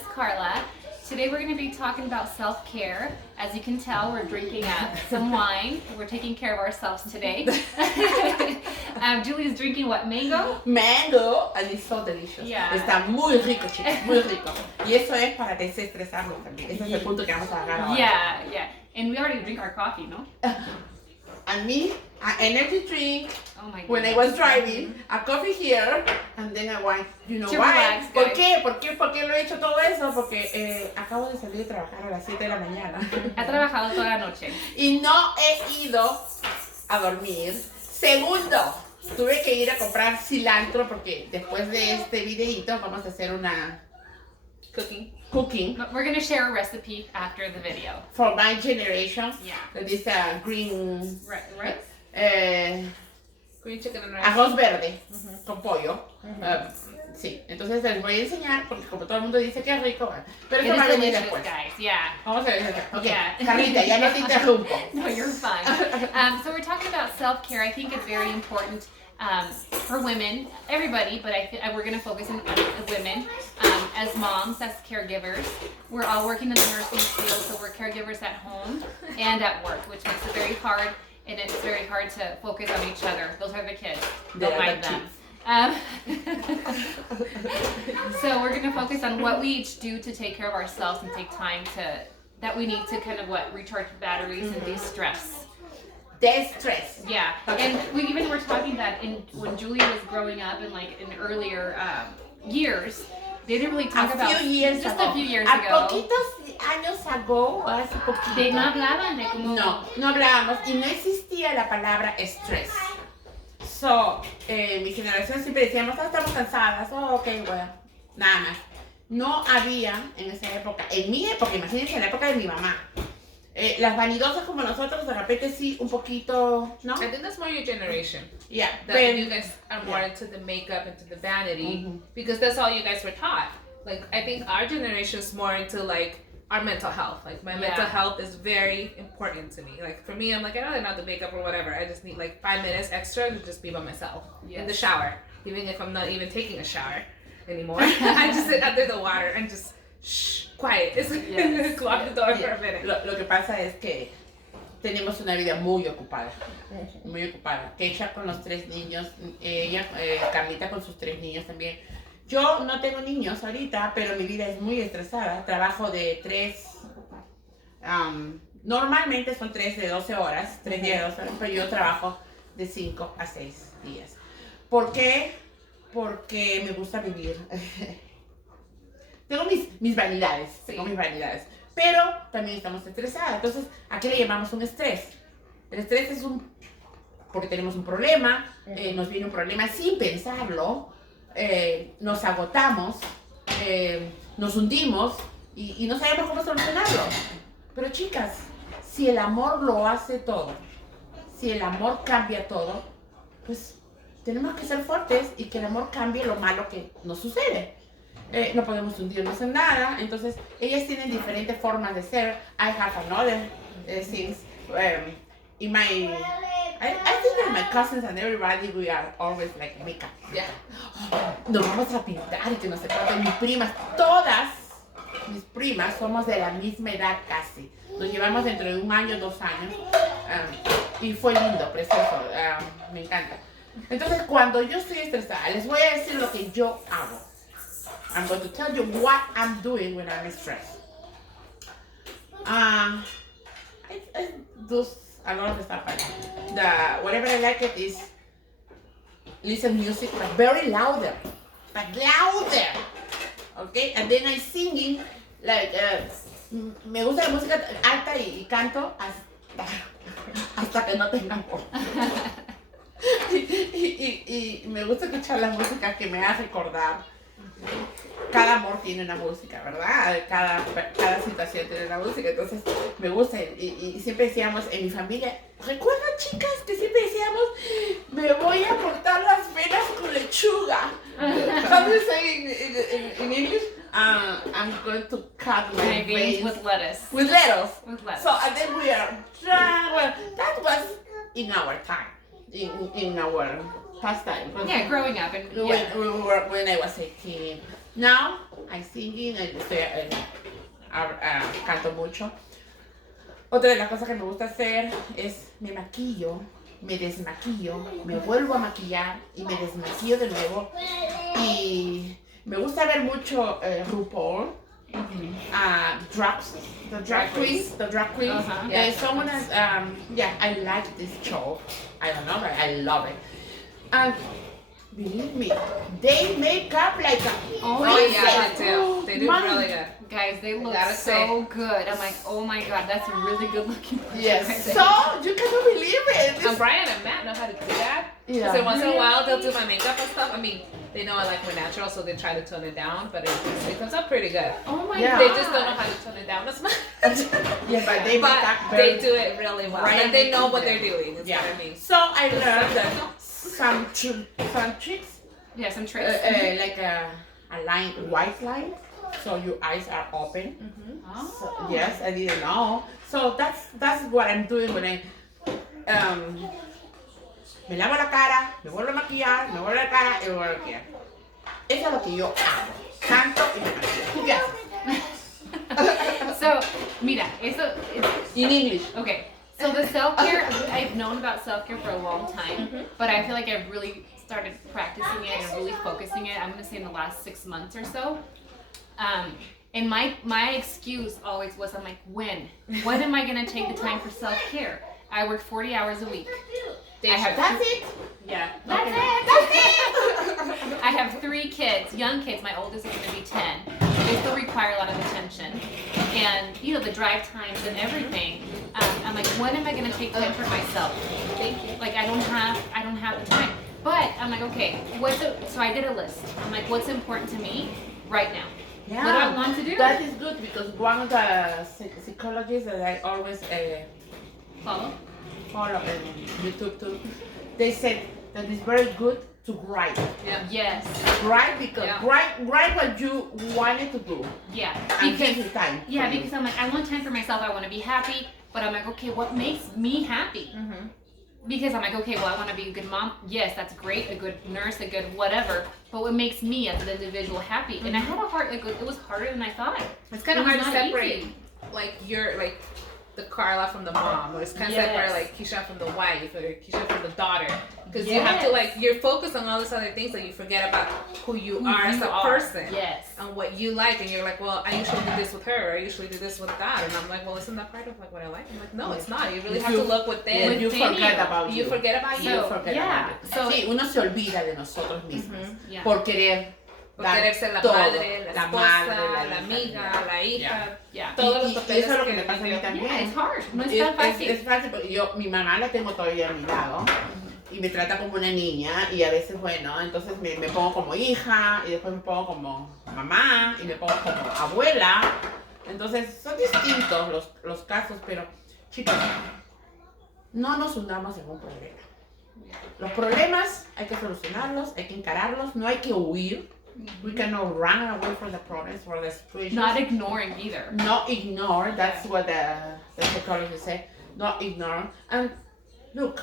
is Carla. Today we're going to be talking about self-care. As you can tell, we're drinking some wine. We're taking care of ourselves today. Julie's drinking what, mango? Mango, and it's so delicious. Yeah. Está muy rico, chicos, muy rico. Y eso es para desestresarnos también. Ese es el punto que vamos a agarrar ahora. Yeah. And we already drink our coffee, no? And me, an energy drink, Oh my God. when I was driving, a coffee here, and then a wine. You know To why? relax, ¿Por guys. qué? ¿Por qué lo he hecho todo eso? Porque acabo de salir de trabajar a las 7 de la mañana. Ha trabajado toda la noche. Y no he ido a dormir. Segundo, tuve que ir a comprar cilantro porque después de este videito vamos a hacer una cooking But we're going to share a recipe after the video. for my generation. Yeah. That is green Right? Green chicken and rice. arroz verde con pollo. Sí, entonces les voy a enseñar porque como todo el mundo dice que es rico, pero It eso is va a venir delicious, después. guys. Yeah. Vamos a ver eso. Ok, Yeah. Carlita, ya no te interrumpo. No, you're fine. So we're talking about self-care. I think it's very important for women, everybody, but we're going to focus on women. As moms, as caregivers, we're all working in the nursing field, so we're caregivers at home and at work, which makes it very hard, and it's very hard to focus on each other. Those are the kids. Don't They're mind the them. So we're going to focus on what we each do to take care of ourselves and take time that we need to kind of recharge batteries and de-stress. De-stress. Yeah, Okay. and we even were talking that when Julia was growing up and in earlier years, they didn't really talk about A few years just ago. a few years A ago. poquitos años ago, hace poquito. They no hablaban de como No hablábamos y no existía la palabra estrés. So, mi generación siempre decíamos, estamos cansadas, ok, bueno, nada más. No había en esa época, en mi época, imagínense en la época de mi mamá. Las vanidosas como nosotros, de repente sí, un poquito, ¿no? I think that's more your generation. Yeah, That you guys are more into the makeup, into the vanity, because that's all you guys were taught. Like, I think our generation is more into like our mental health. Like, my mental health is very important to me. Like, for me, I'm like, I don't have the makeup or whatever. I just need like 5 minutes extra to just be by myself in the shower, even if I'm not even taking a shower anymore. I just sit under the water and just quiet. It's like clock the door for a minute. Lo que pasa es que tenemos una vida muy ocupada, muy ocupada. Keisha con los 3 niños, ella, Carlita con sus 3 niños también. Yo no tengo niños ahorita, pero mi vida es muy estresada. Trabajo de 3, normalmente son 3 de 12 horas, 3 días de 12 horas, pero yo trabajo de 5 a 6 días. ¿Por qué? Porque me gusta vivir. Tengo mis vanidades, pero también estamos estresadas. Entonces, ¿a qué le llamamos un estrés? El estrés es porque tenemos un problema, nos viene un problema sin pensarlo, nos agotamos, nos hundimos y no sabemos cómo solucionarlo. Pero chicas, si el amor lo hace todo, si el amor cambia todo, pues tenemos que ser fuertes y que el amor cambie lo malo que nos sucede. No podemos hundirnos en nada, entonces ellas tienen diferentes formas de ser. I have another things. In my, I think that my cousins and everybody, we are always like makeup. Yeah. Nos vamos a pintar y que no sé cuánto. Mis primas, todas mis primas somos de la misma edad casi. Nos llevamos dentro de 1 año, 2 años. Y fue lindo, precioso. Me encanta. Entonces, cuando yo estoy estresada, les voy a decir lo que yo hago. I'm going to tell you what I'm doing when I'm stressed. I do a lot of stuff. Whatever I like it is listen music, but very louder. Okay, and then I singing like me gusta la música alta y canto hasta que no tenga voz. y me gusta escuchar la música que me hace recordar. Cada amor tiene una música, ¿verdad? Cada situación tiene una música, entonces me gusta y siempre decíamos en mi familia, ¿recuerdan chicas que siempre decíamos, me voy a cortar las venas con lechuga? How do you say in English? I'm going to cut my veins with lettuce. With lettuce. With lettuce. So and then we are, well, that was in our time, in our pastime. Yeah, growing up and When I was 18, Now, I'm singing, canto mucho. Otra de las cosas que me gusta hacer es me maquillo, me desmaquillo, me vuelvo a maquillar y me desmaquillo de nuevo. Y me gusta ver mucho RuPaul. The drag queens. Uh-huh. Son unas, yeah, I like this show. I don't know, but I love it. And believe me, they make up like a Oh, yeah, they do. They do Man. really good. Guys, they look Gotta so say. good. I'm like, oh my god, that's a really good looking. Yes, person. so you cannot believe it. And Brian and Matt know how to do that. Yeah. So once in a while they'll do my makeup and stuff. I mean, they know I like more natural, so they try to tone it down, but it comes out pretty good. Oh my Yeah. god. They just don't know how to tone it down as much. Yeah, but they make But up they very do it really well. Brian Like they know makes what it. they're doing. Is Yeah. what I mean. So I learned that some tricks, Yeah, some tricks. like a line, white line, so your eyes are open. Oh. So, yes, I didn't know. So that's what I'm doing when I me lavo la cara, me vuelvo a maquillar, me vuelvo la cara y me vuelvo a maquillar. Eso es lo que yo hago. Canto y me maquillo. ¿Tú qué haces? So, mira, eso. It's, In English. okay. So the self-care, I've known about self-care for a long time, but I feel like I've really started practicing it and really focusing it. I'm gonna say in the last 6 months or so. And my excuse always was, I'm like, when am I gonna take the time for self-care? I work 40 hours a week. I have That's it. yeah. That's Okay. it. That's it. I have 3 kids, young kids. My oldest is gonna be 10. They still require a lot of attention, and you know the drive times and everything. I'm like, when am I gonna take time for myself? Thank you. Like I don't have the time. But I'm like, okay, so I did a list. I'm like, what's important to me right now? Yeah. What do I want to do? That is good because one of the psychologists that I always Follow. follow on YouTube too, they said that it's very good to write. Yeah. Yes. Write because Yeah. write what you wanted to do Yeah. and Because take the time. yeah, for you. because I'm like, I want time for myself. I want to be happy. But I'm like, okay, what makes me happy? Mm-hmm. Because I'm like, okay, well, I want to be a good mom. Yes, that's great. A good nurse, a good whatever. But what makes me as an individual happy? And I had a hard, like, it was harder than I thought. It's kind of It was hard to not separate easy. like your like the Carla from the mom, or it's kind of Yes. separate like Keisha from the wife or Keisha from the daughter, because you have to like you're focused on all these other things that you forget about who you are as a person. Yes. And what you like, and you're like, well, I usually do this with her, or I usually do this with that, and I'm like, well, isn't that part of like what I like? I'm like, no, it's not. You really have to look within. When you Within forget you. about You forget about You you. forget yeah. about it. So- sí, uno se olvida de nosotros mismos Yeah. por querer Por dar querer ser la todo, madre, la la esposa, madre, la hija, amiga, la hija. Yeah. Yeah. Todos los y papeles eso es lo que que me pasa a mí vivió. también. Yeah, it's hard. No es Es, tan fácil. es fácil porque yo, mi mamá la tengo todavía a mi lado y me trata como una niña y a veces, bueno, entonces me pongo como hija y después me pongo como mamá y me pongo como abuela. Entonces son distintos los casos, pero chicos, no nos hundamos en un problema. Los problemas hay que solucionarlos, hay que encararlos, no hay que huir. We cannot run away from the problems or the situations. Not ignoring either. Not ignore, that's what the psychologist said. Not ignore. And look,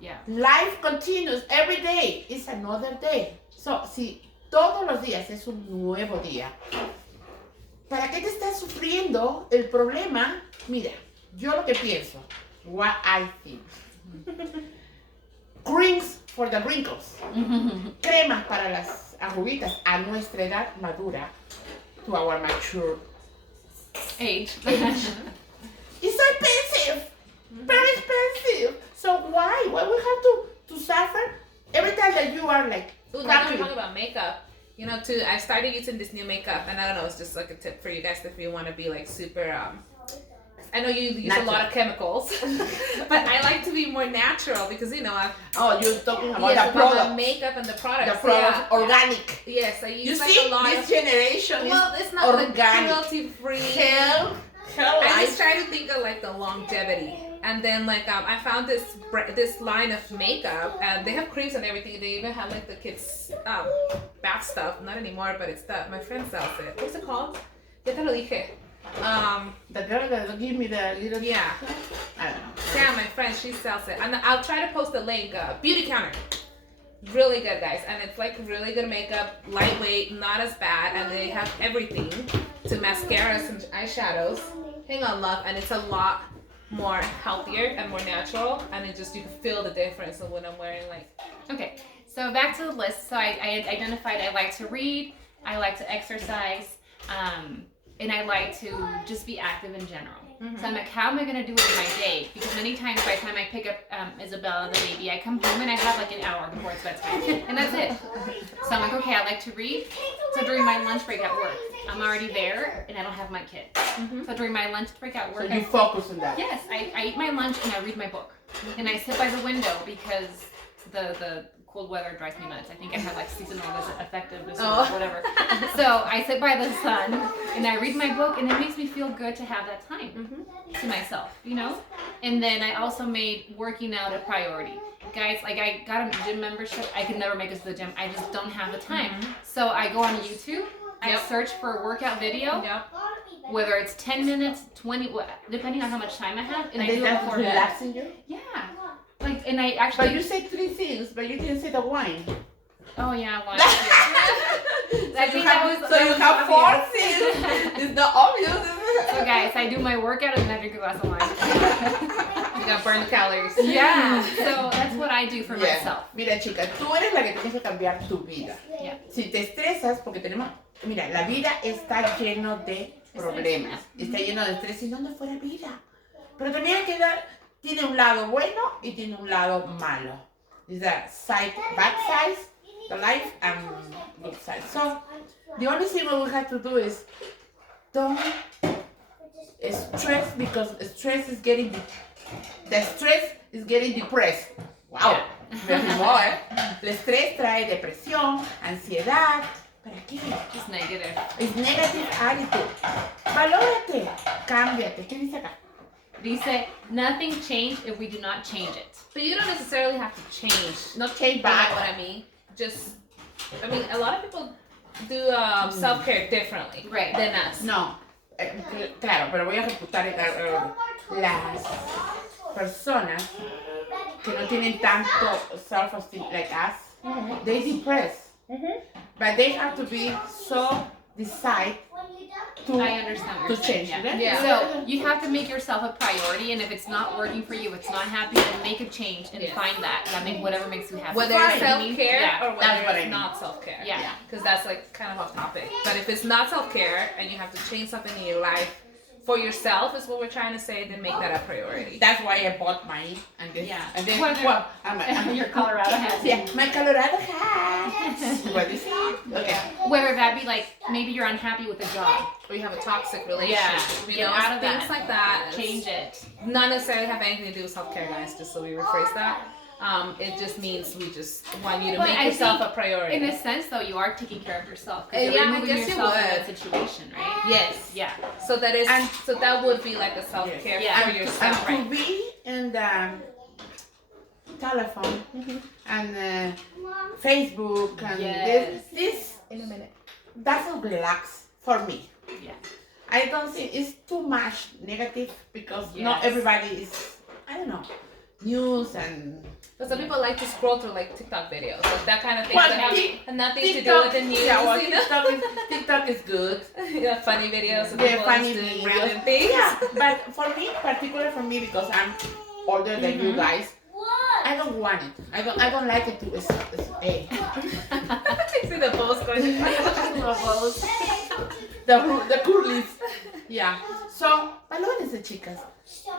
Yeah. life continues every day. It's another day. So, si todos los días es un nuevo día, ¿para qué te estás sufriendo el problema? Mira, yo lo que pienso, what I think. Creams for the wrinkles. Cremas para las arruguitas a nuestra edad madura. To our mature. Age. It's so expensive. Very expensive. So why? Why we have to suffer every time that you are like Ooh, now that we're crackling? talking about makeup, you know, too, I started using this new makeup, and I don't know, it's just like a tip for you guys if you want to be like super, I know you use a lot of chemicals, but I like to be more natural because, you know, Oh, you're talking about yes, the about product. the makeup and the products. The product, yeah. organic. Yes, I You use like see, a lot this of, generation well, is it's not like organic. cruelty free. Hell I life. just try to think of like the longevity, and then like I found this line of makeup, and they have creams and everything. They even have like the kids bath stuff. Not anymore, but it's my friend sells it. What's it called? Ya te lo dije. The girl that give me the little. Yeah, I don't know. Sarah, my friend, she sells it, and I'll try to post the link. Beauty Counter. Really good, guys. And it's like really good makeup, lightweight, not as bad, and they have everything to mascaras and eyeshadows. Hang on, love, and it's a lot more healthier and more natural, and it just, you can feel the difference of when I'm wearing like. Okay, so back to the list. So I identified I like to read, I like to exercise, and I like to just be active in general. So I'm like, how am I gonna do it in my day? Because many times by the time I pick up Isabella, the baby, I come home and I have like an hour before it's bedtime, and that's it. So I'm like, okay, I like to read. So during my lunch break at work, I'm already there and I don't have my kid. So during my lunch break at So work, you focus on that. yes, I eat my lunch and I read my book. And I sit by the window because the cold weather drives me nuts. I think I have like seasonal affective disorder or whatever. So I sit by the sun and I read my book, and it makes me feel good to have that time to myself, you know? And then I also made working out a priority. Guys, like I got a gym membership. I could never make it to the gym. I just don't have the time. So I go on YouTube. I search for a workout video. Whether it's 10 minutes, 20, depending on how much time I have, and I do it that's before bed. relaxing you. Yeah. Like, and I actually. But you said 3 things, but you didn't say the wine. Oh yeah, wine. So you have 4 things. It's not obvious. So guys, I do my workout and then I drink a glass of wine. You got burn calories. Yeah. So that's what I do for myself. Mira, chica, tú eres la que tienes que cambiar tu vida. Yeah. Si te estresas, porque tenemos, mira, la vida está lleno de problemas, está lleno de estrés. ¿Y dónde fue la vida? Pero también hay que dar, tiene un lado bueno y tiene un lado malo. Is that side, bad side, the life, and good side. So the only thing what we have to do is don't stress, because stress is getting depressed. Wow, very more. El estrés trae depresión, ansiedad. ¿Para qué? Just negative. Es negative attitude. Valórate, cámbiate. ¿Qué dice acá? Dice, nothing changed if we do not change it. But you don't necessarily have to change. No change You know back. what I mean? Just, I mean, a lot of people do self-care differently Right. than us. No, claro, pero voy a refutar las personas que no tienen tanto self-esteem like us. They depress, but they have to be so decide to I understand what to you're saying. change. Yeah. Yeah. So you have to make yourself a priority, and if it's not working for you, it's not happy, then make a change and Yeah. find that. Make whatever makes you happy. Whether Fine. it's self-care Yeah. or That's whether what I it's mean. not self-care. Yeah. Because that's like kind of off topic. But if it's not self-care and you have to change something in your life for yourself, is what we're trying to say, then make that a priority. That's why I bought mine. And this, Yeah. and then, Well, I'm your Colorado hat. Yeah, my Colorado hat. What is it? Okay. Whether that be like maybe you're unhappy with a job, Or you have a toxic relationship. Yeah. You Get know, out of things that. like that. change it. Not necessarily have anything to do with self-care, guys, just so we rephrase that. It just means we just want you to But make I yourself think a priority. In a sense, though, you are taking care of yourself. 'Cause you're Yeah, I removing guess you yourself from would. that situation, right? Yes. Yeah. So that is And- so that would be like a self-care Yes. for And yourself. to be in the telephone and Facebook and Yes. this in a minute doesn't relax for me. Yeah. I don't think it's too much negative because not Yes. everybody is, I don't know, news and But some people like to scroll through like TikTok videos, like that kind of thing Well, that have Tik- nothing to do TikTok. with the news. Yeah, well, You know? TikTok is good. Yeah, funny videos of Yeah, people funny just doing videos. random things. Yeah, but for me, particularly for me, because I'm older than you guys, I don't want it. I don't like it to hey. You see the post going. The curlies. Yeah. So, valórense, chicas.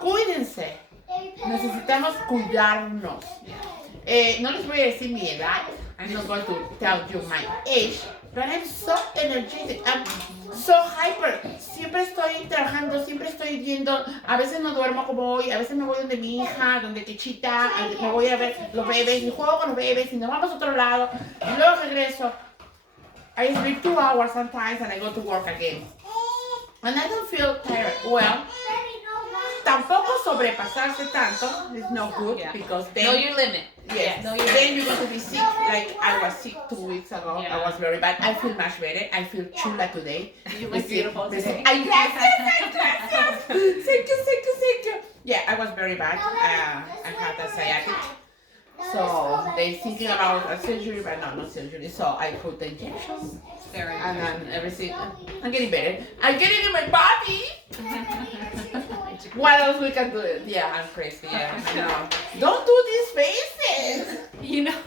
Cuídense. Necesitamos cuidarnos. No les voy a decir mi edad. I'm not going to tell you my age. But I'm so energetic. I'm so hyper. Siempre estoy trabajando, siempre estoy viendo. A veces no duermo como hoy. A veces me voy donde mi hija, donde Quechita. Me voy a ver los bebés. Y juego con los bebés. Y nos vamos a otro lado. Y luego regreso. I sleep 2 hours sometimes and I go to work again. And I don't feel tired. Well, tampoco sobrepasarse tanto is no good Yeah. because then Know your limit. yes, Know your then you're going to be sick. Like I was sick 2 weeks ago. Yeah. I was very bad. I feel much better. I feel chula today. You look beautiful today. Ay, gracias. Thank you. Yeah, I was very bad. I had a sciatic. So they thinking about a surgery, but no, not surgery. So I put the injections, and then everything. I'm getting better. I'm getting in my body. What else we can do? Yeah, I'm crazy. Yeah, I know. Don't do these faces. You know.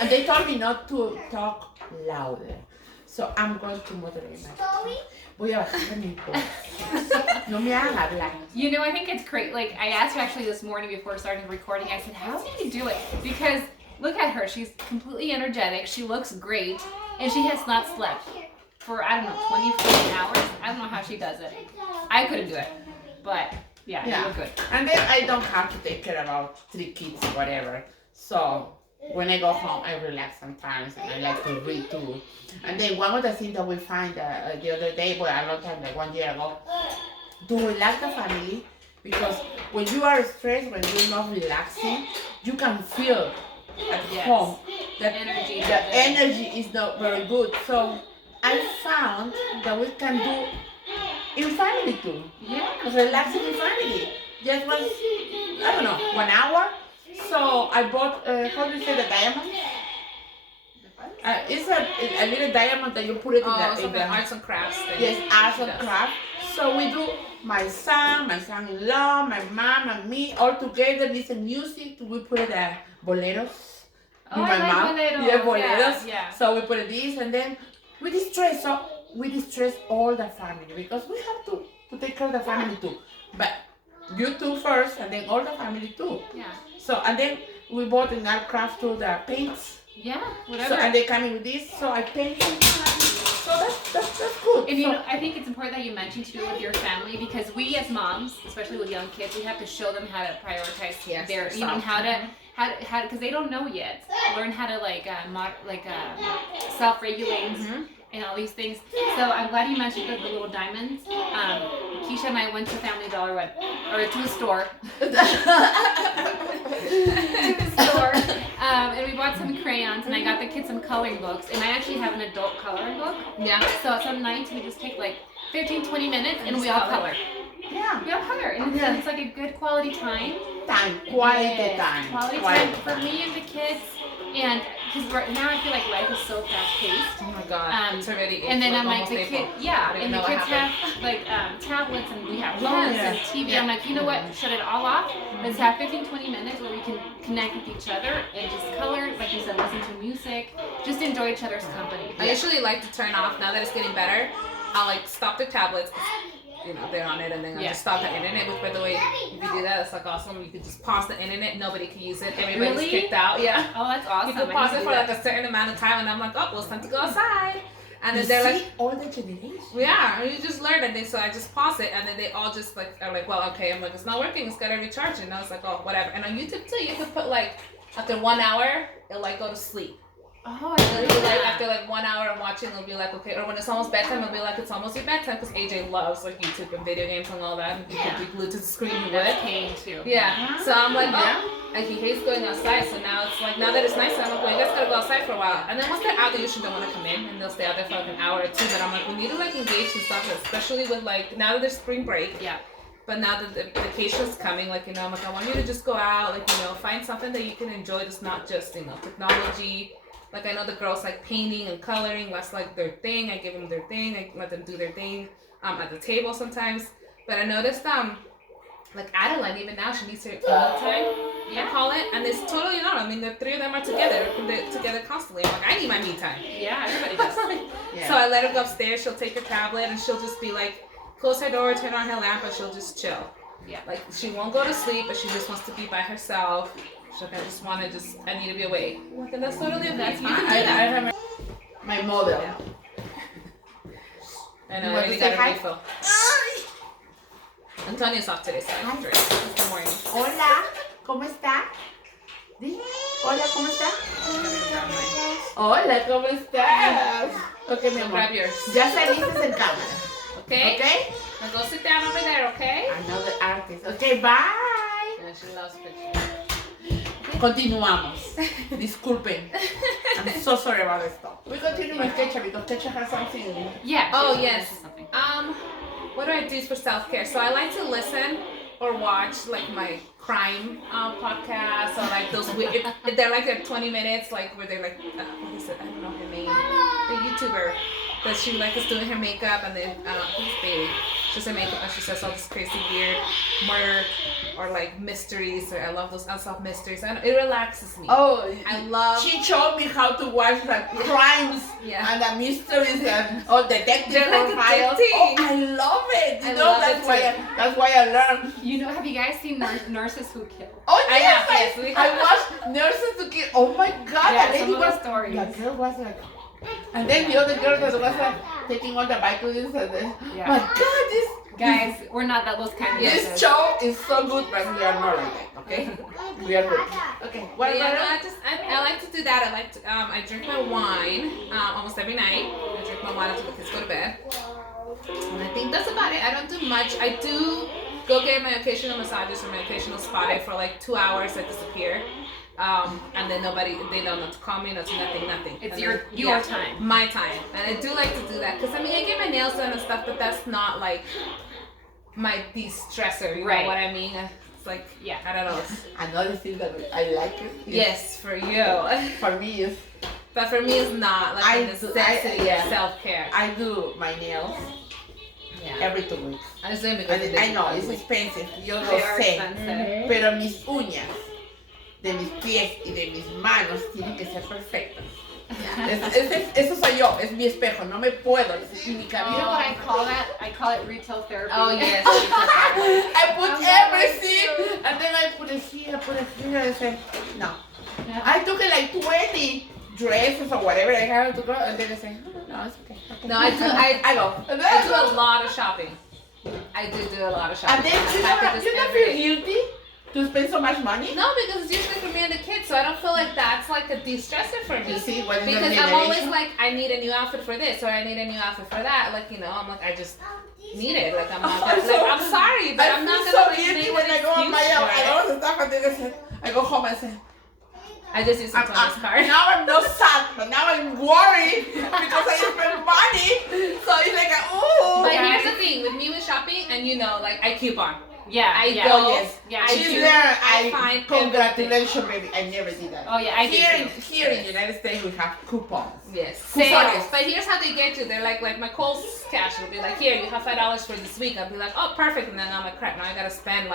And they told me not to talk louder. So I'm going to moderate my voy a bajar mi voz. No me hagan hablar. You know, I think it's great. Like, I asked her actually this morning before starting recording, I said, how do you do it? Because look at her. She's completely energetic. She looks great. And she has not slept for, I don't know, 24 hours. I don't know how she does it. I couldn't do it. But, yeah, you look good. And then I don't have to take care about 3 kids or whatever. So when I go home, I relax sometimes, and I like to read too. And then one of the things that we find the other day, well, a long time, like 1 year ago, to relax the family, because when you are stressed, when you're not relaxing, you can feel at home that the energy is not very good. So I found that we can do in family too. Yeah. Relaxing in family. Just was, I don't know, 1 hour. So I bought, how do you say, the diamond? It's a little diamond that you put it in the arts and crafts thing. Yes, arts and crafts. So we do, my son-in-law, my mom, and me all together listen music. We put the boleros. Oh, I like boleros. Yeah, boleros. Yeah. So we put this, and then we distress. So we distress all the family, because we have to take care of the family too. But you two first, and then all the family too. Yeah. So, and then we bought in our craft too the paints. Yeah, whatever. So, and they come in with this, so I paint. So that's good. And you know, I think it's important that you mentioned to do with your family, because we as moms, especially with young kids, we have to show them how to prioritize their, you know, how to, because they don't know yet. Learn how to self-regulate and all these things. So I'm glad you mentioned the little diamonds. Keisha and I went to Family Dollar, or to a store. And we bought some crayons, and I got the kids some coloring books, and I actually have an adult coloring book. Yeah. So some nights we just take like 15-20 minutes, and we all color. Yeah. We all color, and it's like a good quality time. Quality time. Quality time for me and the kids. And because right now I feel like life is so fast paced. Oh my god, it's already. And then I'm like the kid, and the kids have like tablets, and we have phones and TV. Yeah. I'm like, you know what? Shut it all off. Let's have 15-20 minutes where we can connect with each other and just color, like you said, listen to music, just enjoy each other's company. I usually like to turn off, now that it's getting better, I'll like stop the tablets. You know, they're on it, and then I just stop the internet, which, by the way, if you do that, it's like awesome. You could just pause the internet, nobody can use it, everybody's kicked out. Yeah. Oh, that's awesome. You can pause it for like a certain amount of time, and I'm like, oh, well, it's time to go outside. And then they're like, all the generations. yeah, and you just learn, and then so I just pause it, and then they all just like are like, well, okay. I'm like, it's not working, it's gotta recharge, and I was like, oh, whatever. And on YouTube too, you could put like after 1 hour, it'll like go to sleep. Oh, It'll be like after like 1 hour of watching, it'll be like, okay, or when it's almost bedtime, it'll be like, it's almost your bedtime, because AJ loves like YouTube and video games and all that, and he could be glued to the screen and would. Kane too. Yeah. So I'm like, oh, and he hates going outside, so now it's like, now that it's nice, I'm like, well, you guys gotta go outside for a while. And then once they're out, they usually don't want to come in, and they'll stay out there for like an hour or two, but I'm like, we need to like engage in stuff, especially with like, now that there's spring break. Yeah. But now that the vacation's coming, like, you know, I'm like, I want you to just go out, like, you know, find something that you can enjoy that's not just, you know, technology. Like, I know the girls like painting and coloring, that's like their thing. I give them their thing, I let them do their thing at the table sometimes. But I noticed, like Adeline, even now, she needs her time, I call it. And it's totally normal. I mean, the three of them are together, they're together constantly. I'm like, I need my me time. Yeah, everybody does. So I let her go upstairs, she'll take her tablet, and she'll just be like, close her door, turn on her lamp, and she'll just chill. Yeah. Like, she won't go to sleep, but she just wants to be by herself. She's like, I need to be awake. Like, and that's totally okay. That's fine. I have my model. Yeah. I know, I really got a refill. Antonia's off today, so I'm drink. Good morning. Hola, ¿cómo está? Di, hola, ¿cómo está? Hola, ¿cómo estás? Ok, mi amor. Grab yours. Ya saliste en cámara. Okay? Okay? Now go sit down over there, okay? Another artist. Okay, bye. Yeah, she loves pictures. Continuamos. Disculpen. I'm so sorry about this stuff. We continue with Kecha because Kecha has something. Yeah. Oh, she yes. has something. What do I do for self-care? So I like to listen or watch like my crime podcasts or like those weird. They're like 20 minutes, like where they're like, what is it? I don't know her name. The YouTuber that she like is doing her makeup and then who's Bailey? She's her makeup and she says all this crazy weird murder or like mysteries. Or I love those unsolved mysteries. And it relaxes me. Oh, I love. She showed me how to watch the crimes and the mysteries and detective They're like profiles. addicting. Oh, I love it. You know, love that's it why too. that's why I learned. You know, have you guys seen Nurses Who Kill? Oh I yes, have, yes, we I have. watched Nurses to Kill. Oh my God, Yeah, the lady some of the was stories. The girl was like, and then the other girl that was like taking all the Vicodins and then, Yeah. my God, this Guys, we're not that those kind of this nurses. show is so good, but we are not like that. Okay, we are good. Okay, what But yeah, about no, I like to do that. I like to I drink my wine almost every night. I drink my wine until the kids go to bed. And I think that's about it. I don't do much. I do go get my occasional massages or my occasional spa day for like 2 hours. I disappear. And then they don't have to call me, not to nothing. It's And your then, time. My time. And I do like to do that. Because I mean, I get my nails done and stuff, but that's not like my de-stressor. You Right. know what I mean? It's like, Yeah. I don't know. another thing that I like it? Is, Yes, for you. for me is But for me, it's not like a necessity yeah. self-care. I do my nails Yeah. every 2 weeks. I was doing because And I know it's expensive, yo lo They are sé, expensive. pero mis uñas de mis pies y de mis manos tienen que ser perfectas. Eso soy yo, es mi espejo, no me puedo. Y mi You cabello. know what I call that? I call it retail therapy. Oh, yes. I put I'm everything, going to. and then I put it here, I say, no. I took like 20 dresses or whatever I have to go, and then I say, no, it's okay. No, I do. I go. I do a lot of shopping. I do a lot of shopping. And then I have to do you this don't every feel day. guilty to spend so much money? No, because it's usually for me and the kids, so I don't feel like that's like a de-stressor for me. You see, what is the Because I'm always generation? like, I need a new outfit for this, or I need a new outfit for that. Like, you know, I'm like, I just need it. Like, I'm not gonna, like, I'm sorry, but I'm not feel gonna so like, guilty make when an I go and buy excuse all for it. all the stuff, and then I go home and say, I just use Antonio's card. now I'm not sad, but now I'm worried because I spent money. So it's like, ooh. But Yeah. here's the thing, with me with shopping, and you know, like, I coupon. Yeah, I yeah. go, Oh, yes. Yeah, I me She's too. there. I find Congratulations, baby. I never did that. Oh yeah, I do Here, too. here in the United States, we have coupons. Yes. Sales. But here's how they get you. They're like my Kohl's cash will be like, here, you have $5 for this week. I'll be like, oh, perfect. And then I'm like, crap, now I gotta spend I'm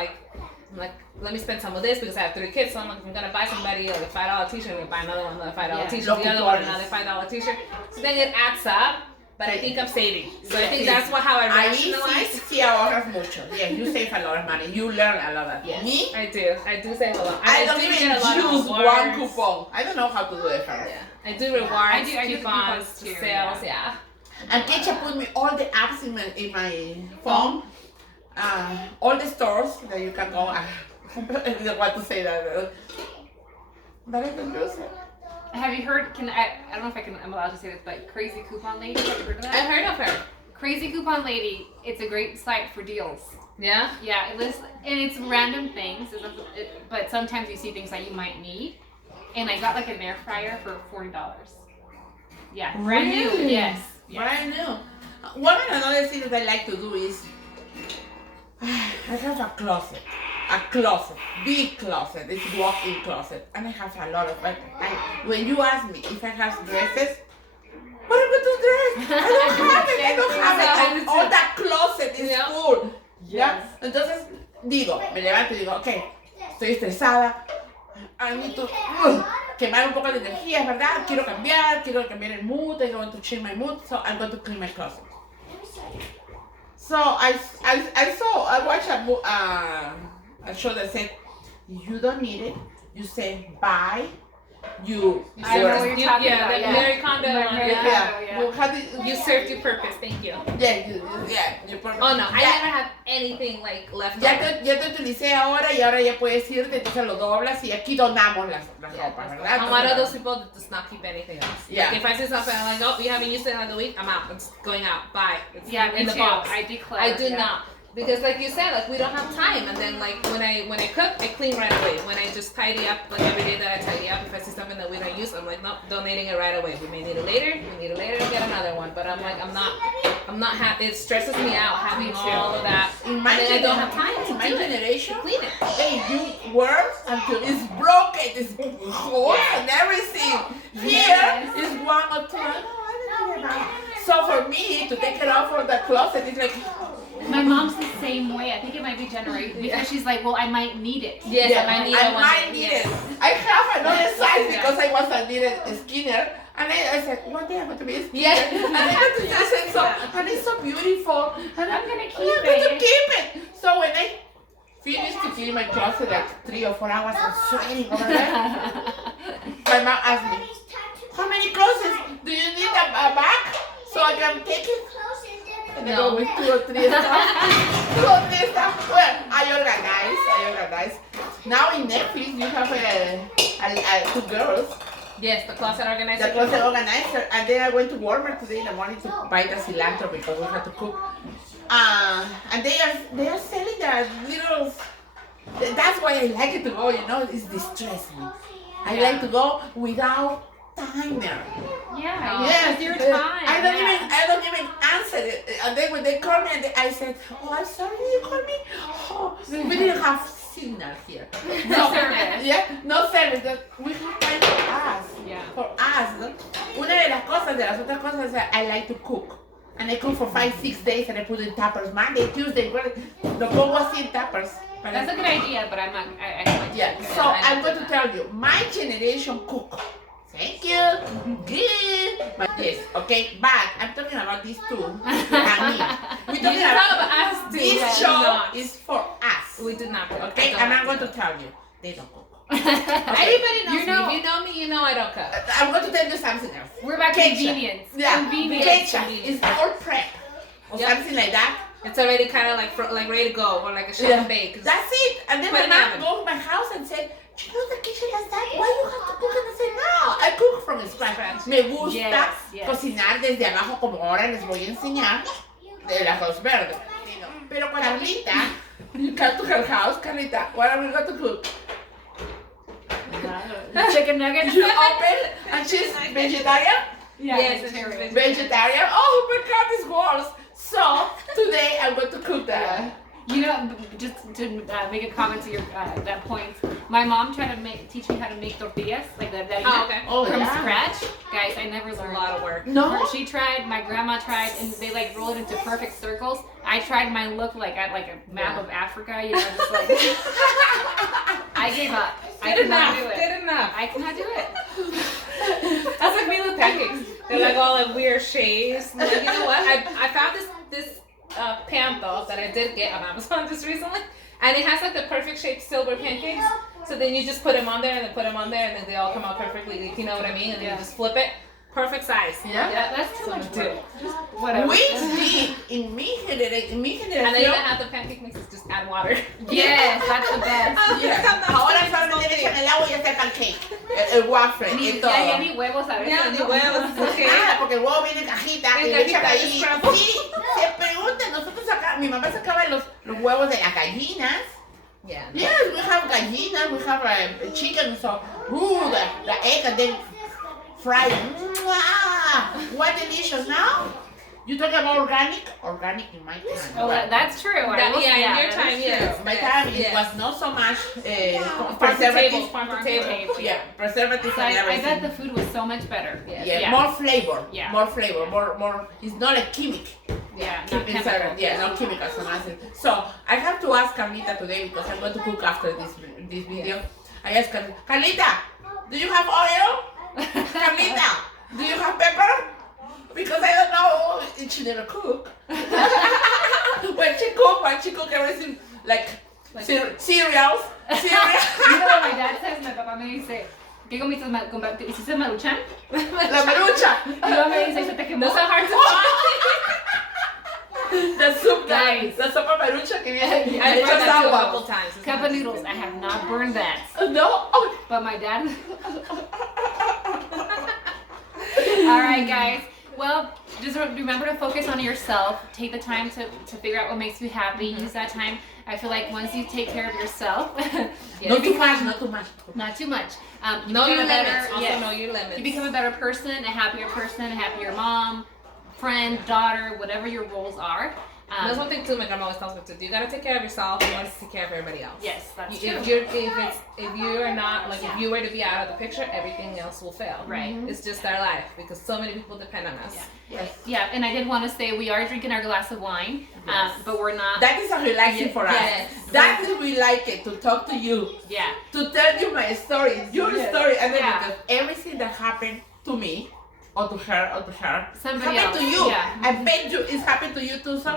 like, let me spend some of this because I have 3 kids. So I'm like, I'm gonna buy somebody like a $5 t-shirt. I'm gonna buy another one, another $5 Yeah. t-shirt. Los The other one, cupones. another $5 t-shirt. So then it adds up. But I think I'm saving. So I think Sí. that's how I Ahí rationalize. sí ahorras mucho. Yeah, you save a lot of money. You learn a lot of Yes, Me, I do. I do save a lot. And I don't do even get a lot of choose rewards. one coupon. I don't know how to do it first. Yeah, I do rewards, I do the coupons, coupons too, sales. Yeah. And Keisha put me all the apps in my phone. All the stores that you can go. I didn't want to say that. But I don't use it. Have you heard? I don't know if I'm allowed to say this, but Crazy Coupon Lady. Have you heard of I that? heard of her. Crazy Coupon Lady. It's a great site for deals. Yeah. Yeah, it lists and it's random things, but sometimes you see things that you might need. And I got like an air fryer for $40. Yeah, brand new. Really? Yes. Brand new. One of another thing that I like to do is I have a closet, big closet. It's walk-in closet, and I have a lot of. When you ask me if I have dresses, what am I going to dress? I don't have it. And all that closet is full. ¿Ya? Entonces digo, me levanto y digo, okay, estoy estresada. I need to quemar un poco de energía, ¿verdad? Quiero cambiar el mood. I want to change my mood, so I'm going to clean my closet. So I watched a show that said, you don't need it. You say buy. I know what you're talking about. the Yeah. Mary Kondo one. Mary Yeah. Kondo. Yeah. You have it, You served your purpose. Thank you. you put- Oh no, I ya, never have anything like left ya over. te utilicé ahora y ahora ya puedes irte, entonces lo doblas y aquí donamos las Yeah, ropas, ¿verdad? I'm one of those people that does not keep anything else. Yeah. Like if I see something, I'm like, oh, you haven't used it in like a week, I'm out. It's going out. Bye. It's Yeah, me in the too. box. I declutter. I do yeah. not. Because like you said, like we don't have time, and then like when I cook, I clean right away. When I just tidy up, like every day that I tidy up, if I see something that we don't use, I'm like, nope, donating it right away. We may need it later. We need it later to get another one. But I'm like, I'm not happy. It stresses me out having all of that, In my, and then I don't have time to in my do it. generation, To clean it. hey, you work until it's broken, it's holes and everything. Here is one or two. I don't know. So for me to take it off from the closet, it's like, My mom's the same way. I think it might be generational because she's like, well, I might need it. Yes, yeah, I might need I it one might day. need Yes. it. I have another size because I was a needed skinner. And I said, one day I'm going to be a skinner. Yeah. And I got to use it so, and it's so beautiful. And I'm gonna keep I'm going to it. keep it. So when I finished to clean my closet like 3 or 4 hours, I'm sweating over there. My mom asked me, how many clothes do you need a bag so I can take it? And I go with 2 or 3 stuff. 2 or 3 stuff. Well, I organize. Now in Netflix you have 2 girls. Yes, the closet organizer. The closet organizer. And then I went to Walmart today in the morning to buy the cilantro because we had to cook. And they are selling the little. That's why I like it to go. You know, it's distress me. I like to go without timer. Yeah, Yes, your time. I don't even answer it. And then when they call me, I said, "Oh, I'm sorry, you called me. Oh, we didn't have signal here. No service. Yeah, no service. We have time for us. Yeah. For us. ¿No? Una de las otras cosas is that I like to cook. And I cook for 5-6 days and I put in tuppers. Monday, Tuesday, lo pongo así en tuppers. That's a good idea, but I'm not. I don't Yeah. like So that. I'm going to tell you, my generation cook. Thank you. Good. But yes, okay, but I'm talking about these two. And me. We're You talking talk about about us too. this Yeah, show not. is for us. We do not cook. Okay, and I'm going to tell you, they don't cook. Everybody knows You know- me. If you know me, you know I don't cook. I'm going to tell you something else. We're about Ketchup. convenience. Yeah, Convenience. ketchup is all prep or Yep. something like that. It's already kind of like ready to go, or like a shake and bake. That's it. And then Put my it in the mom oven. goes to my house and said, you know the kitchen has that? Why you have to cook? And I said, no, I cook from scratch. Me gusta Yes, yes. cocinar desde abajo como ahora les voy a enseñar del arroz verde. Pero Carlita, you come to her house, Carlita, what are we going to cook? Chicken nuggets. You open and she's vegetarian? Yeah, Yes, vegetarian. Vegetarian? Oh my God, this worse. So today I'm going to cook the... You know, just to make a comment to your that point, my mom tried to teach me how to make tortillas, like the Oh, okay. Oh, from yeah. scratch. Guys, I never It's a learned. lot of work. No? She tried, my grandma tried, and they like roll it into perfect circles. I tried, mine looked like a map Yeah. of Africa, you know, just like I gave up. I Good cannot enough. do it. Good enough. I cannot do it. That's like me with pancakes. They're like all like weird shapes. Like, you know what? I found this pan though that I did get on Amazon just recently, and it has like the perfect shaped silver pancakes. So then you just put them on there and then put them on there, and then they all come out perfectly. Like, you know what I mean? And then Yeah. you just flip it, perfect size. Yeah. Yeah, that's too So much do work. it. Just whatever. We did in mi And then you generación. don't have the pancake mixes, just add water. Yes, that's the best. Yeah. Ahora solamente le echan el agua y ya está el pancake, el waffle y todo. Ya ni huevos a veces. Ya, ni ¿no? huevos. Okay. Nada, porque el huevo viene en cajita En y le echan cajita, ahí. scrambled. Sí, se preguntan, nosotros acá, mi mamá sacaba los huevos de las gallinas. Yeah. Yes, we have gallinas, we have chicken, so, the egg and then fried. Mwah! What delicious. Now, you talk about organic in my time. Oh, that's true. That- will- yeah, in your that is time, true. yes. My time, it Yes. was not so much Farm to table, preservatives. farm to Farm to table. table. Yeah, preservatives So and I everything. bet the food was so much better. Yes. Yeah, Yeah. more flavor. Yeah. More flavor. More. It's not like chemic. Yeah, not Keep chemical. inside. Yeah, not chemicals. So I have to ask Carlita today because I'm going to cook after this video. I asked Carlita, do you have oil? Carlita, do you have pepper? Because I don't know. She never cook. when she cook everything like cereals. You know what my dad says? My papá me dice, ¿qué comiste? ¿Hiciste maruchan? La marucha. Y luego me dice, ¿se te quemó? Those are hard to find. The soup, Guys. la sopa marucha que viene. I've hecha tried that too a agua. couple times. It's Cup not of easy. noodles. I have not burned that. No. But my dad. All right, guys. Well, just remember to focus on yourself. Take the time to figure out what makes you happy. Use that time. I feel like once you take care of yourself, Not too much, not too much. not too much. You Know your become a better, limits. Also yes. know your limits. You become a better person, a happier mom, friend, daughter, whatever your roles are. That's one thing too. My grandma always tells me to do. You gotta take care of yourself. You gotta take care of everybody else. Yes, that's If true. if you are not like if you were to be out of the picture, everything else will fail. Right. It's just our life because so many people depend on us. Yeah. Yes. Yeah, and I did want to say we are drinking our glass of wine, but we're not. That is a relaxing for us. Yes. That is we like it, to talk to you, Yeah. to tell you my story, your Yes. story, and then Yeah. because everything that happened to me, or to her, Somebody happened to else, you. yeah. I bet you it's happened to you too. So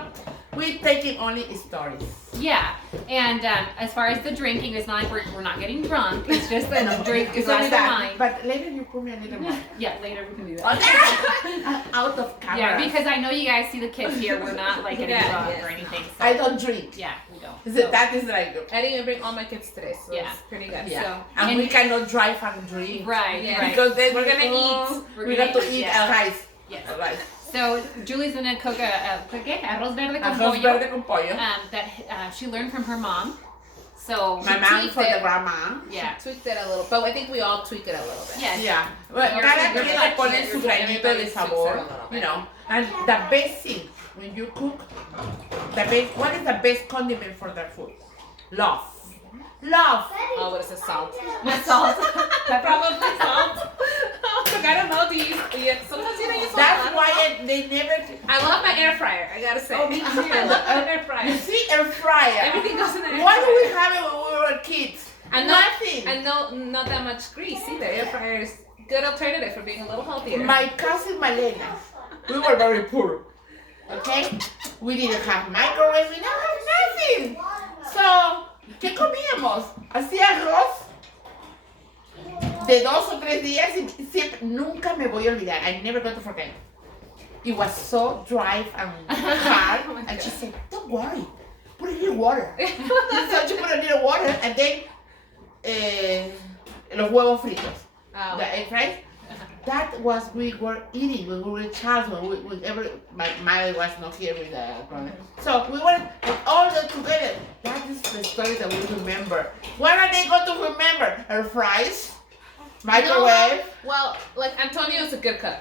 we're taking only stories. Yeah, and as far as the drinking, it's not like we're not getting drunk. It's just that No, drink it's glass only of that. wine. But later you put me a little more. Yeah, later we can do that. Out of camera. Yeah, because I know you guys see the kids here. We're not like getting Yeah, drunk yes. or anything. So. I don't drink. Yeah, we don't. So that is like, I didn't even bring all my kids today, so Yeah. it's pretty good. yeah. So, and we cannot drive and drink. Right, Yeah. right. Because then We're gonna eat. We're We gonna got to eat, eat yeah. rice. Yes. Rice. So Julie's gonna cook ¿qué? Arroz verde con Arroz pollo. verde con pollo. That she learned from her mom. So My mom tweaked for it. the grandma. yeah. Tweaked it a little, but I think we all tweak it a little bit. Yes. Yeah. Well, Your- cada your quien touch, le pone yeah, su your- granito de everybody sabor, tweaks it a little you bit. know. And the best thing when you cook, what is the best condiment for the food? Love. Love. Oh, what is it? Salt. Salt. Probably salt. Like, I don't know. Do you use? Sometimes you don't use salt. That's I don't why know. they never. I love my air fryer. I gotta say. Oh, me too. I love my air You fryer. see, air fryer. Everything goes in the air Why do we fryer. have it when we were kids? And no- Nothing. And not that much grease either. Air fryer is a good alternative for being a little healthier. My cousin Malena, we were very poor. Okay? We didn't have microwave, we didn't have nothing. So, ¿qué comíamos? Hacía arroz de 2 o 3 días y siempre, nunca me voy a olvidar. I never going to forget. It was so dry and hard. Oh my And she God. said, don't worry, put a little water. So she put a little water and then los huevos fritos. Oh. The egg fries. That was we were eating when we were childhood. My mother was not here with the brother. So we were all together. That is the story that we remember. What are they going to remember? Her fries, microwave. Well, like Antonio is a good cook.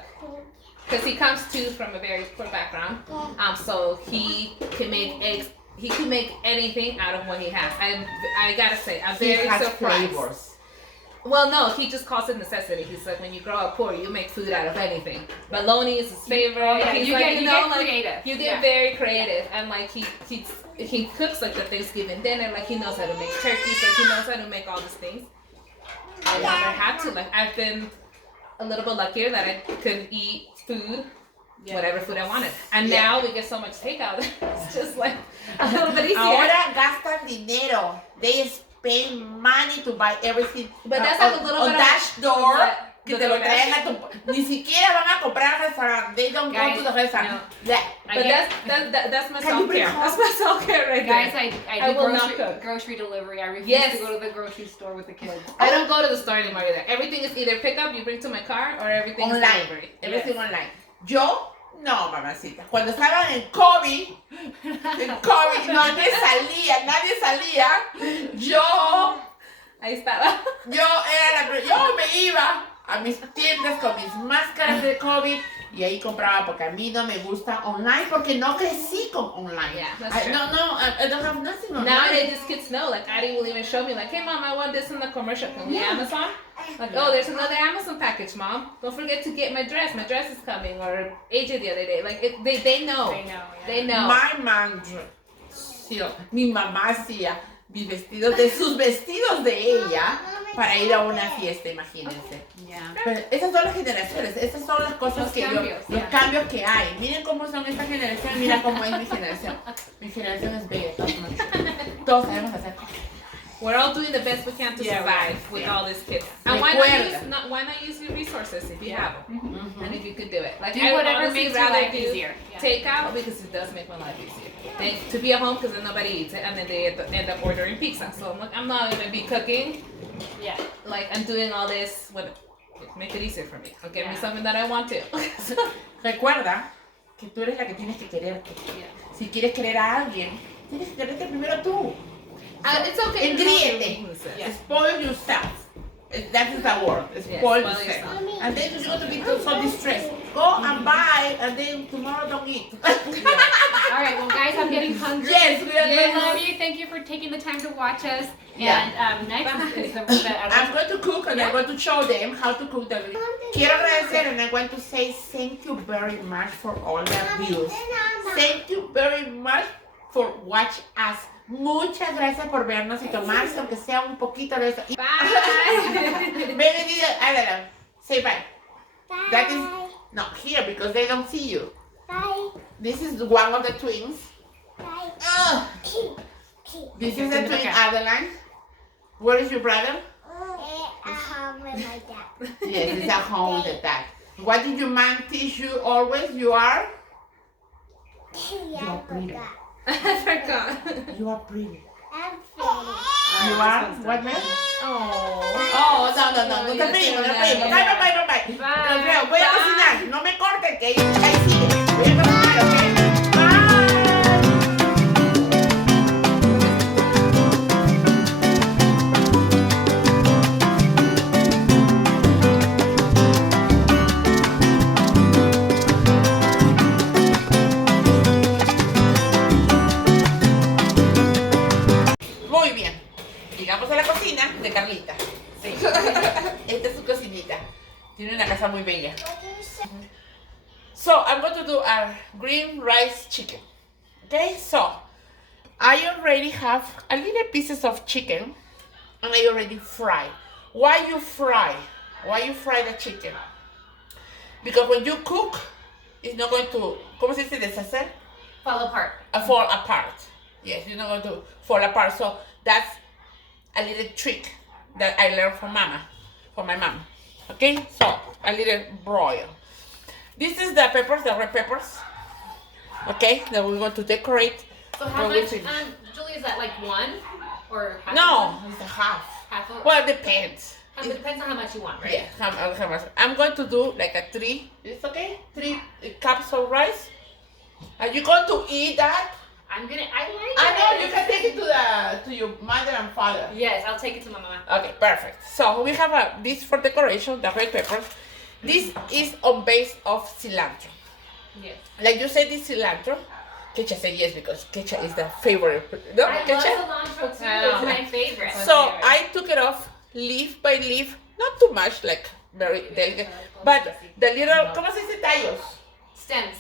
Because he comes too from a very poor background. So he can make eggs. He can make anything out of what he has. I gotta say, I'm He very has surprised. flavors. Well, no, he just calls it necessity. He's like, when you grow up poor, you make food out of anything. Bologna is his favorite. Yeah, He's you like, get- you you know, get like, creative. You get Yeah. very creative, and like he cooks like the Thanksgiving dinner. Like he knows how to make turkeys. Like he knows how to make all these things. I never had to. Like I've been a little bit luckier that I could eat food. Yeah. Whatever food I wanted, and Yeah. now we get so much takeout. It's just like a little bit easier. Ahora gastan dinero. They spend money to buy everything. But that's like a little on bit of- Dash Door. but- Que but te lo the traen a tu. Ni siquiera van a comprar al restaurante. They don't Guys, go to the restaurant. no. Yeah. But that's my Can you self bring care. home- That's my self care right Guys, there. I I do will not cook. grocery delivery. I refuse Yes. to go to the grocery store with the kids. I don't go to the store anymore either. Everything is either pick up, you bring to my car, or everything is Online. delivery. Everything online. Yo, no, mamacita. Cuando estaban en COVID, nadie salía. Yo Ahí estaba. yo me iba a mis tiendas con mis máscaras de COVID y ahí compraba porque a mí no me gusta online porque no crecí con online. Yeah, that's true. I don't have nothing online. Nowadays, these kids know. Like, Addie will even show me, like, hey, mom, I want this in the commercial. Can we Amazon? Like, oh, there's another Amazon package, mom. Don't forget to get my dress. My dress is coming. Or AJ the other day. Like, they know. They know. Yeah. They know. My mom, mi mamá hacía mis vestidos, de sus vestidos de ella para ir a una fiesta, imagínense. Yeah. Pero esas son las generaciones, esas son las cosas Los que cambios, los yeah. cambios que hay. Miren cómo son esta generación, mira cómo es mi generación. Mi generación es bella, todos sabemos hacer cosas. We're all doing the best we can to Yeah, survive right. with Yeah. all these kids. And why not Recuerda. why not use your resources if you have them? Mm-hmm. And if you could do it. Like, Do I would whatever honestly makes your rather life do easier. Yeah. takeout because it does make my life easier. Than to be at home because then nobody eats it and then they end up ordering pizza. So I'm like, I'm not gonna be cooking. Yeah. Like I'm doing all this with Make it easier for me. I'll get me Yeah. something that I want to. Recuerda que tú eres la que tienes que quererte. Yeah. Si quieres querer a alguien, tienes que quererte primero tú. It's okay. Engríete. Yeah. Spoil yourself. That is the word. Yeah, Spoil spoil yourself. yourself. And then you're going to be so distressed. Go and buy, and then tomorrow don't eat. All right, well, guys, I'm getting hungry. Yes, we are We going love to. you. Thank you for taking the time to watch us. Yeah. And next is the I'm going to cook, and I'm going to show them how to cook the. Quiero agradecer, and I'm going to say thank you very much for all the views. Thank you very much for watch us. Muchas gracias por vernos y tomarse aunque sea un poquito de eso. Bye. Baby, Adela, say bye. That is not here because they don't see you. Bye. This is one of the twins. Bye. Ugh. This is the twin Adeline. Where is your brother? At home with my dad. Yes, it's at home with the dad. What did your mom teach you always? You are? Yeah, I forgot. I forgot. You are pretty. I'm pretty. You are? What, man? Oh, no, te pedimos, te pedimos. Bye. Los veo. Voy a cocinar. No me corten, que ahí sigue. Voy a cocinar, ¿ok? Bye. Muy bien. Llegamos a la cocina de Carlita. Sí. Esta es su cocinita. Tiene una casa muy bella. What do you say? So I'm going to do a green rice chicken. Okay, so I already have a little pieces of chicken and I already fry. Why you fry? Why you fry the chicken? Because when you cook, it's not going to, ¿cómo se dice deshacer? fall apart. Fall apart. Yes, you're not going to fall apart. So that's a little trick that I learned from my mom. Okay, so a little broil. This is the peppers, the red peppers. Okay, that we're going to decorate. So how when we much, finish. Julie, is that like one or half? No, it's a half. Half of, Well, it depends. it depends on how much you want, right? Yeah, how much? I'm going to do like a 3. It's okay? 3 cups of rice. Are you going to eat that? I like it. I know you can take it to your mother and father. Yes, I'll take it to my mama. Okay, perfect. So we have this for decoration, the red peppers. This is on base of cilantro. Yes. Like you said, this cilantro. Kecha said yes because Kecha is the favorite. No, I Kecha? love cilantro too. I know. It's my favorite. So I took it off leaf by leaf, not too much, like very delicate, but the little, ¿cómo se dice tallos? Stems.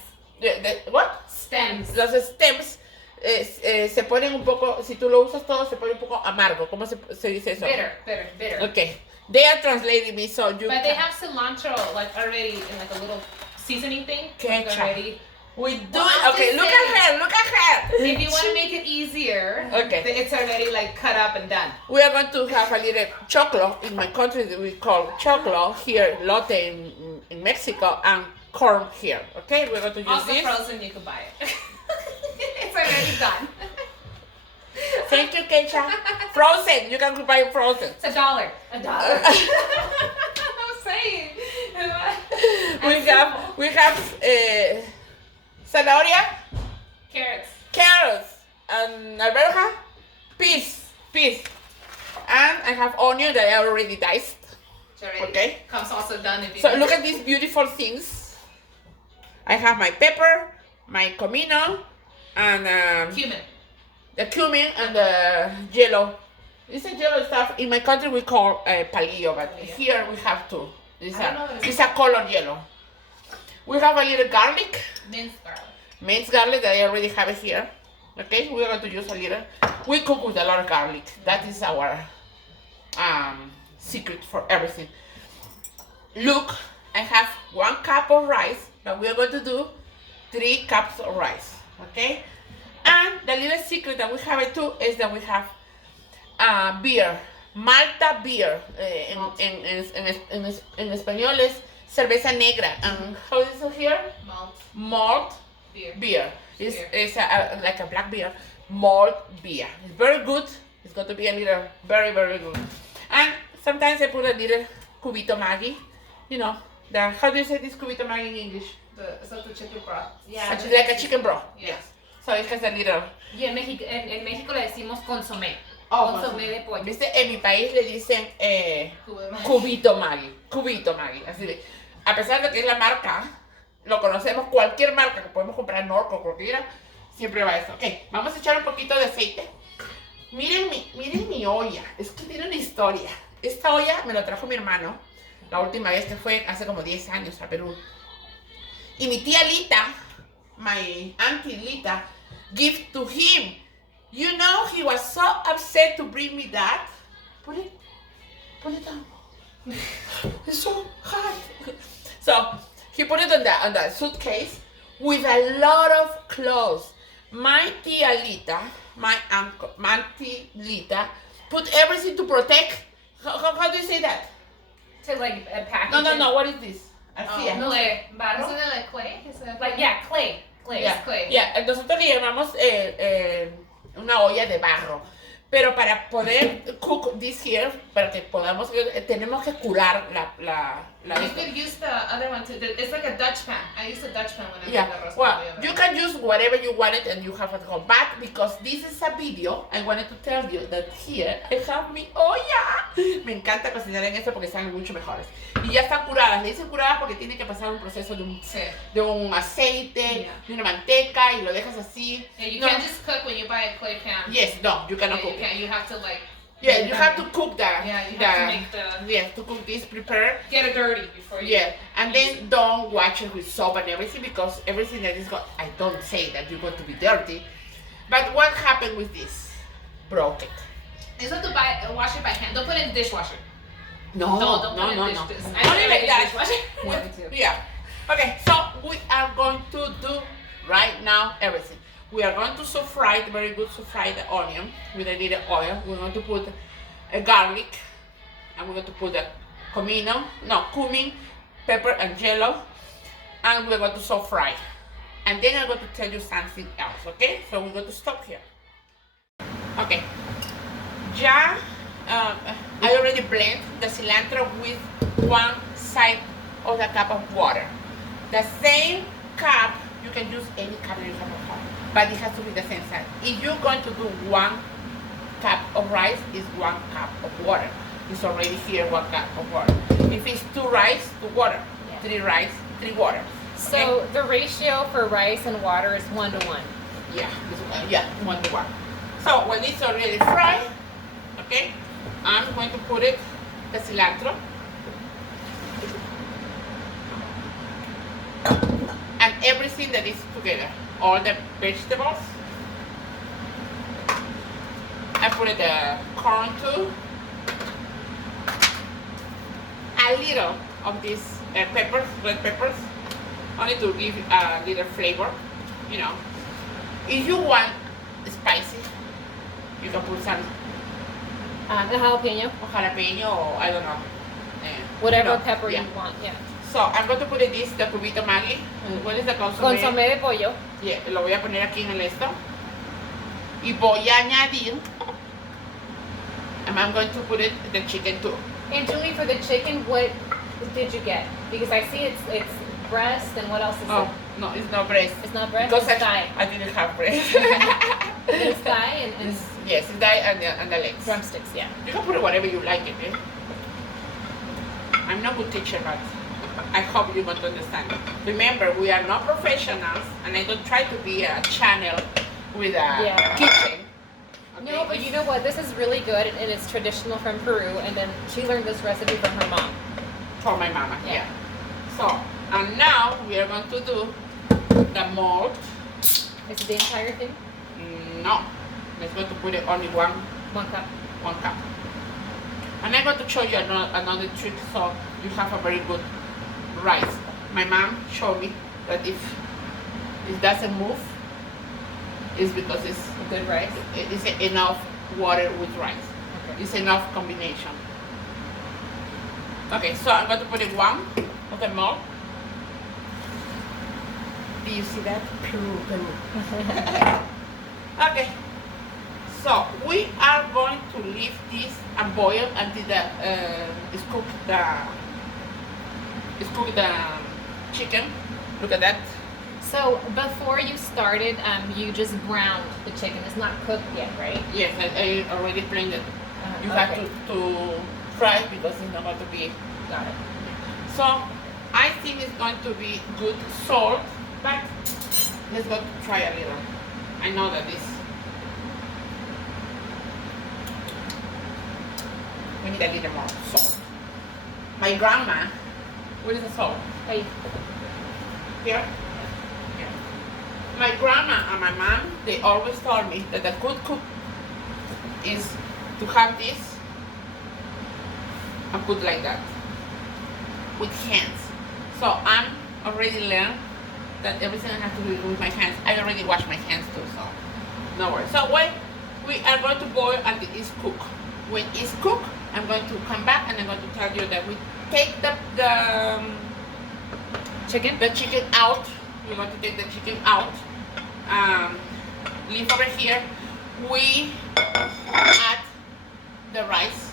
What? Stems. Los stems se ponen un poco, si tú lo usas todo, se pone un poco amargo. ¿Cómo se dice eso? Bitter. Okay. They are translating me, so you But they can- have cilantro like already in like a little seasoning thing. Like Ketchup. already. We do Well, it. I'm Okay, just look saying. at her. Look at her. If you want to make it easier, Okay. it's already like cut up and done. We are going to have a little choclo. In my country, we call choclo. Here, lote in Mexico, and corn here. Okay, we're going to use Also this. frozen, you can buy it. It's already done. Thank you, Keisha. Frozen. You can buy it frozen. It's $1. $1. I'm saying. We have zanahoria, Carrots. carrots, and alberja, peas, and I have onion that I already diced. It's already Okay. comes also done if you So need look it. at these beautiful things. I have my pepper, my comino, and Cumin. the cumin and the yellow. This is yellow stuff. In my country we call palillo, but here we have two. It's I don't know what it is. it's a color yellow. We have a little garlic, Minced garlic. minced garlic that I already have it here. Okay, we're going to use a little. We cook with a lot of garlic. That is our secret for everything. Look, I have 1 cup of rice, but we are going to do 3 cups of rice. Okay, and the little secret that we have it too is that we have beer, Malta beer. En español es cerveza negra. And how is it here? Malt. Malt Beer. beer. It's, Beer. it's like a black beer, malt beer. It's very good. It's going to be a little very, very good. And sometimes I put a little cubito Maggi how do you say this cubito Maggi in English? The chicken broth. Yeah. Like a chicken broth. Yeah. Yes. So it has a little. Y en México le decimos consomé. Oh, Consomé de pollo. ¿Viste? En mi país le dicen cubito Maggi. Cubito Maggi. Así de, a pesar de que es la marca, lo conocemos, cualquier marca que podemos comprar, Norco, cualquiera, siempre va eso. Ok, vamos a echar un poquito de aceite. Miren mi olla. Es que tiene una historia. Esta olla me la trajo mi hermano la última vez que fue hace como 10 años a Perú. Y mi tía Lita, my auntie Lita, give to him. You know, he was so upset to bring me that. Put it down. It's so hot. So he put it on the suitcase with a lot of clothes. My tia Lita, my auntie Lita, put everything to protect. How do you say that? To like a package. No. What is this? Arcilla. Clay. Barro. Isn't it like clay? Is it Like, yeah, clay. Clay. Yeah. Clay. Yeah, nosotros le llamamos una olla de barro. Pero para poder cook this here, para que podamos, tenemos que curar la You could use the other one too. It's like a Dutch pan. I use a Dutch pan when I make Yeah, arroz well, con pollo. you can use whatever you wanted and you have at home. But because this is a video, I wanted to tell you that here I have mi olla. Me encanta cocinar en esto porque salen mucho mejores. Y ya están curadas. Le dicen curadas porque tienen que pasar un proceso Sí. de un aceite, Yeah. de una manteca y lo dejas así. Yeah, you No. can't just cook when you buy a clay pan. Yes, no, you Yeah, cannot you cook. can't. You have to like. Yeah, you have to cook that. Yeah, you have to make to cook this, prepare. get it dirty before you. Yeah, and then don't wash it with soap and everything because everything that is got, I don't say that you're going to be dirty, but what happened with this? Broke it. You have to wash it by hand. Don't put it in the dishwasher. No, Don't put it in the dishwasher. I Only put it like in the that. dishwasher. Yeah, me too. Yeah. Okay, so we are going to do right now everything. We are going to fry, very good fry the onion with a little oil. We're going to put a garlic, and we're going to put the cumin, pepper, and yellow, and we're going to fry. And then I'm going to tell you something else, okay? So we're going to stop here. Okay. Ya, I already blend the cilantro with 1 side of the cup of water. The same cup, you can use any cup that you have at home, but it has to be the same size. If you're going to do 1 cup of rice, it's 1 cup of water. It's already here 1 cup of water. If it's 2 rice, 2 water. Yeah. 3 rice, 3 water. So the ratio for rice and water is 1 to 1. Yeah, 1 to 1. So when it's already fried, okay, I'm going to put it, the cilantro, and everything that is together, all the vegetables. I put the corn too, a little of these peppers, red peppers, only to give a little flavor, you know. If you want spicy, you can put some The jalapeno. jalapeno or I don't know. Whatever No, pepper yeah. you want, yeah. So I'm going to put in this, the cubito Maggi. What is the consomé? Consomé de pollo. Yeah, lo voy a poner aquí en el esto. Y voy a añadir, and I'm going to put it the chicken too. And Julie, for the chicken, what did you get? Because I see it's breast and what else is Oh, it? no, it's not breast. It's not breast, Because it's thigh. I didn't have breast. It's thigh and Yes, it's thigh and the legs. drumsticks, yeah. You can put it whatever you like it. Eh? I'm not a good teacher, but I hope you're going to understand. Remember, we are not professionals, and I don't try to be a channel with a Yeah. kitchen. Okay? No, but you know what? This is really good, and it's traditional from Peru. And then she learned this recipe from her mom. For my mama, Yeah. yeah. So, and now we are going to do the mold. Is it the entire thing? No, let's going to put it only 1 1 cup. cup. And I'm going to show you another trick so you have a very good rice. My mom showed me that if it doesn't move, it's because it's Good rice. enough water with rice. Okay. It's enough combination. Okay, so I'm going to put in 1 of the mold. Do you see that? Peru. Okay. So we are going to leave this and boil until it's cooked is cook the chicken. Look at that. So before you started, you just browned the chicken. It's not cooked yet, right? Yes, I already plain it. You have okay. to fry it because it's not going to be. Got it. So I think it's going to be good salt, but let's go try a little. I know that this. We need a little more salt. My grandma, where is the salt? Hey, Here? Here. My grandma and my mom, they always told me that a good cook is to have this and put like that with hands. So I'm already learned that everything I have to do with my hands. I already wash my hands too, so no worries. So when we are going to boil and it is cooked. When it's cooked, I'm going to come back and I'm going to tell you that we take the chicken. chicken out. We're going to take the chicken out. Leave over here. We add the rice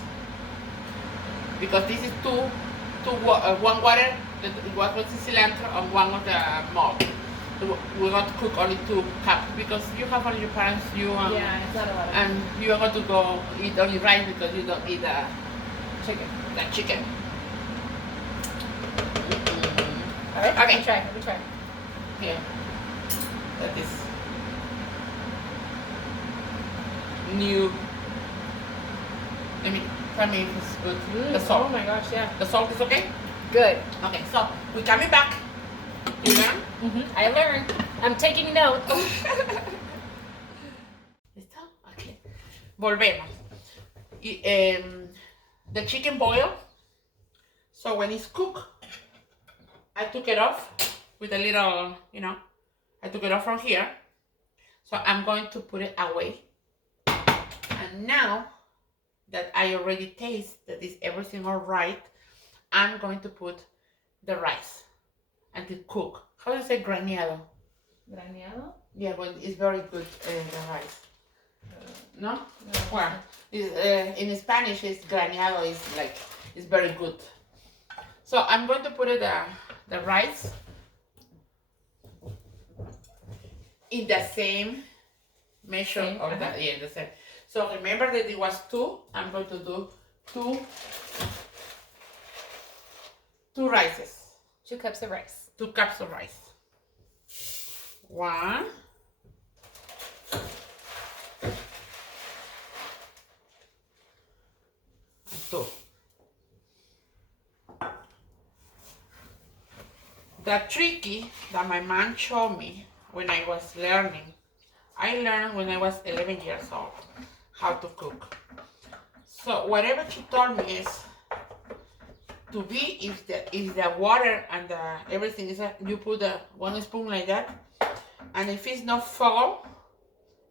because this is one water that was with the cilantro and one of the malt. We're going to cook only 2 cups because you have only your parents, Yeah, it's not a lot of and you are going to go eat only rice because you don't eat the chicken. chicken. All right. Okay. Let me try. Here. That is new. Tell me if it's good. The Oh salt. my gosh, yeah. The salt is okay? Good. Okay, so we're coming back. You learn? I learned. I'm taking notes. ¿Listo? Okay. Volvemos. The chicken boil. So when it's cooked, I took it off with a little, I took it off from here. So I'm going to put it away. And now that I already taste that is everything all right, I'm going to put the rice and to cook. How do you say graneado? Graneado? Yeah, well, it's very good, the rice. No? No. Well, in Spanish, it's graneado, it's very good. So I'm going to put the rice in the same measure of that. Yeah, the same. So remember that it was 2. I'm going to do two rices. 2 cups of rice. 2 cups of rice. 1. And 2. The tricky that my mom showed me when I was learning, I learned when I was 11 years old how to cook. So whatever she told me is to be if the water and everything is you put 1 spoon like that, and if it's not fall,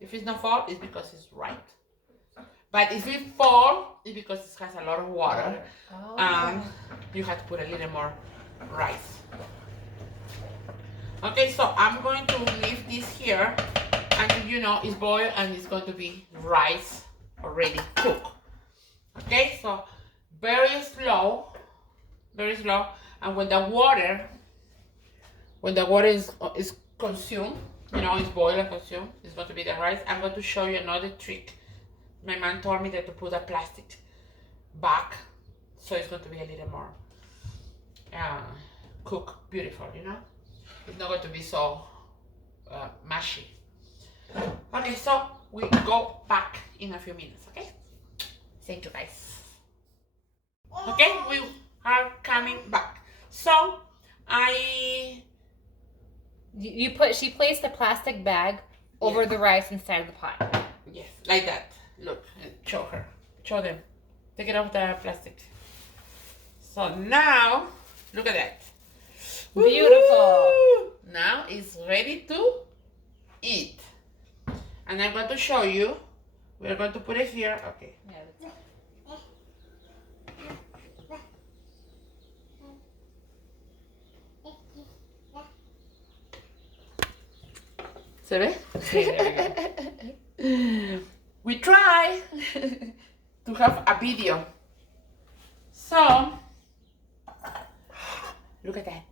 it's because it's right. But if it fall, it's because it has a lot of water, and you have to put a little more rice. Okay, so I'm going to leave this here until it's boiled and it's going to be rice already cooked. Okay, so very slow, and when the water is consumed, it's boiled and consumed, it's going to be the rice. I'm going to show you another trick. My mom told me that to put a plastic bag, so it's going to be a little more cooked beautiful, It's not going to be so mushy. Okay, so we go back in a few minutes, okay? Thank you, guys. Okay, we are coming back. So She placed a plastic bag over the rice inside of the pot. yes, like that. Look, show them. Take it off the plastic. So now, look at that. Beautiful. Woo! Now it's ready to eat. And I'm going to show you. We're going to put it here. Okay. Yeah, ¿Se ve? see, there we go. We try to have a video. So, Look at that.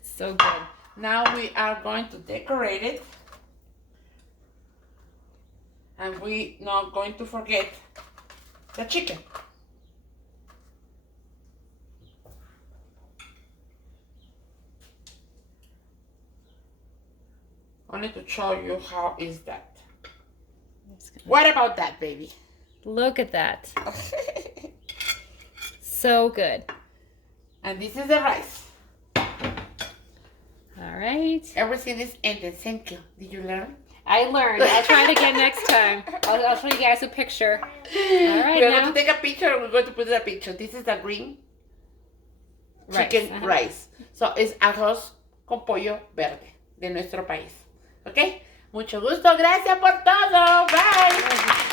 So good. Now we are going to decorate it. And we not going to forget the chicken. Only to show you how is that. What about that, baby? Look at that. So good. And this is the rice. All right. Everything is ended. Thank you. Did you learn? I learned. I'll try it again next time. I'll show you guys a picture. All right, We're now. going to take a picture. We're going to put a picture. This is the green chicken rice. So es arroz con pollo verde de nuestro país. ¿Ok? Mucho gusto. Gracias por todo. Bye.